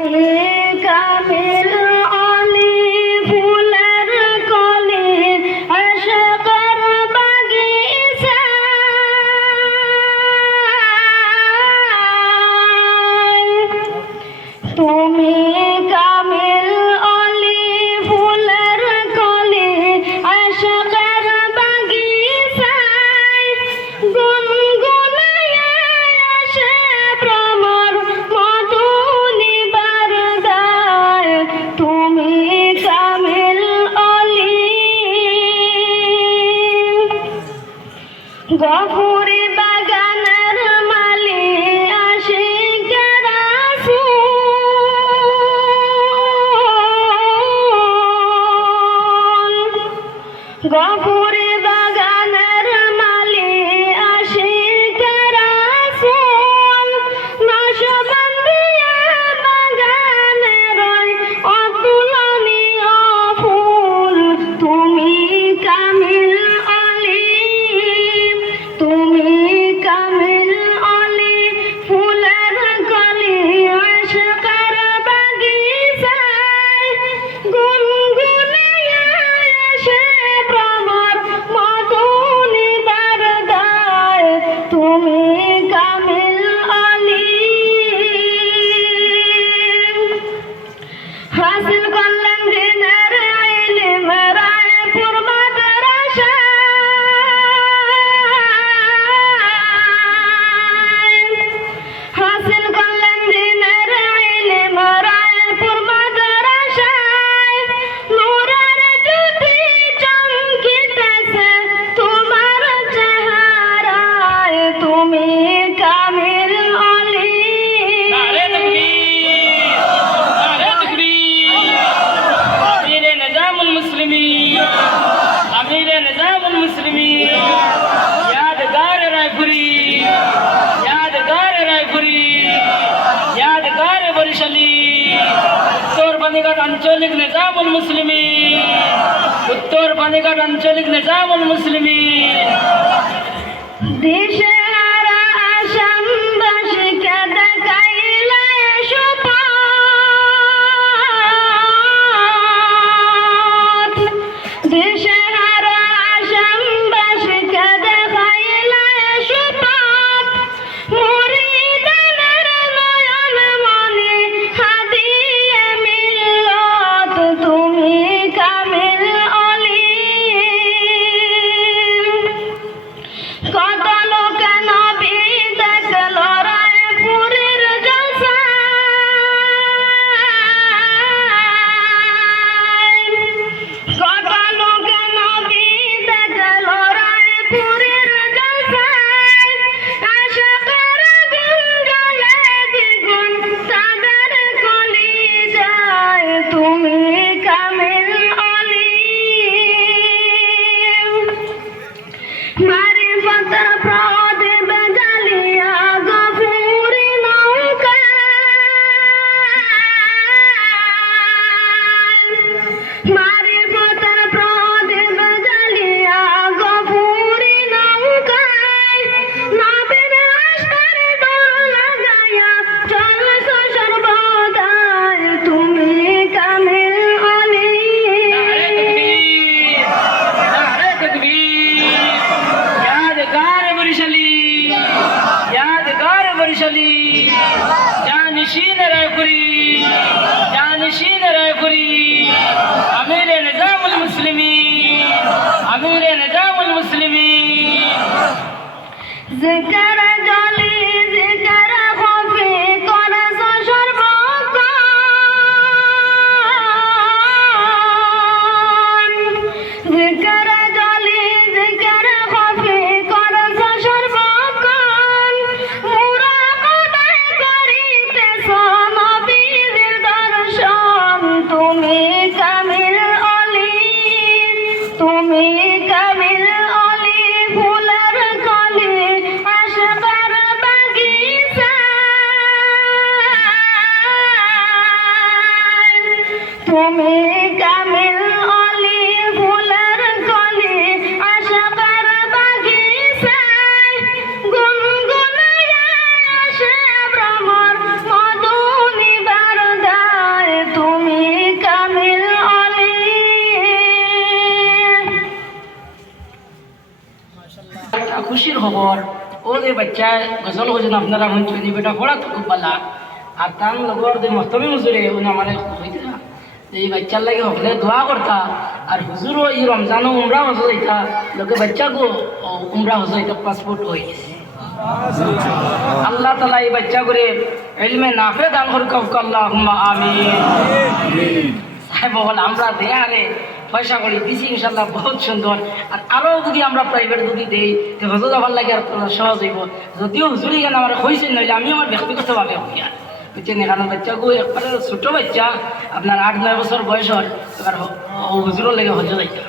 কামিল অলি ফুলের কলি আশাকর বাগিচা তুমি কামিল অলি ফুলের কলি আশাকর বাগিচা গুনগুনায়া আসে ভ্রমর মধু নিবার দায় তুমি কামিল অলি গফুরি বাগানের মালি আশিক রাসূল গফুরি বাগানের মালি আশিক রাসূল নশবন্দিয়া বাগানের অতুলনীয় ফুল তুমি কামিল অলি তুমি কামিল অলি ফুলের কলি আশাকর বাগিচায় গুনগুনায়া আসে ভ্রমর মধু নিবার দায় তুমি কামিল অলি হাসিল করলেন দিনের ইলম রায়পুর মাদ্রাসায় হাসিল করলেন দিনের ইলম রায়পুর মাদ্রাসায় নূরের জ্যোতি চমকিতেছে তোমার চেহারায় তুমি কামিল অলি নারে তাকবীর নারে তাকবীর আমিরে নিজামুল মুসলিমিন আমিরে নিজামুল মুসলিমিন यादगार रायपुरी यादगार बरिशाली उत्तर पानीघाट आंचलिक निजामुल मुस्लिमीन उत्तर पानीघाट आंचलिक निजामुल मुस्लिमीन দিশেহারা আসামবাসীকে দেখাইলে সুপথ দিশেহারা আসামবাসীকে দেখাইলে সুপথ মুরিদানের নয়ন মনি হাদিয়ে মিল্লত তুমি কামিল অলি কত লোকে নবী দেখল রায়পুরের জলসায় কত লোকে নবী দেখল রায়পুরের জলসায় আশাকের গুঞ্জলে দ্বিগুণ তাদের কলিজায় তুমি কামিল অলি মারিফতের প্রদীপ জ্বালিয়া গফুরি নৌকায় মারিফতের প্রদীপ জ্বালিয়া গফুরি নৌকায় নবীর আশকার ডোর লাগাইয়া চলছ সর্বদাই তুমি কামিল অলি नारे तकबीर यादगार बरिशाली जानशीन रायपुरी अमीरे निजामुल मुस्लिमीन জিকির জলি জিকির খফি করছ সর্বক্ষণ জিকির জলি জিকির খফি করছ সর্বক্ষণ মুরাকাবায় করিতেছ নবীর দর্শন তুমি কামিল অলি তুমি কামিল অলি ফুলের কলি আশাকর বাগিচায় তুমি কামিল অলি ফুলের কলি আশাকর বাগিচায় গুনগুনায়া আসে ভ্রমর মধু নিবার দায় বাচ্চা গজল হয়েছেন আপনারা হয়েছেন এই বেটা পড়া তো খুব ভালো আর তার লগর যে মস্তমি হুজুরে আমার হইতে না এই বাচ্চার লাগে হকলে দোয়া করতা আর হুজুরও এই রমজানও উমরা হজো যাইতা লোকে বাচ্চাকে উমরা হজো যাইতা পাসপোর্ট হয়ে গেছে আল্লাহ তালা এই বাচ্চা করে এলমে নাফে দান করুক আল্লাহ আমিন সাহেব বল আমরা দেয়ারে পয়সা করি দিছি ইনশাল্লাহ বহুত সুন্দর আর আরও যদি আমরা প্রাইভেট যদি দেই তো হজো যাবার লাগে আর সহজ হইব যদিও হুজুরি কেন আমার হয়েছে নইলে আমি আমার ব্যক্তিগতভাবে হই আর বুঝছেন এখানে বাচ্চাগু একবারে ছোটো বাচ্চা আপনার 8-9 বছর বয়সর এবার হুজুরও লেগে হজো যাইতে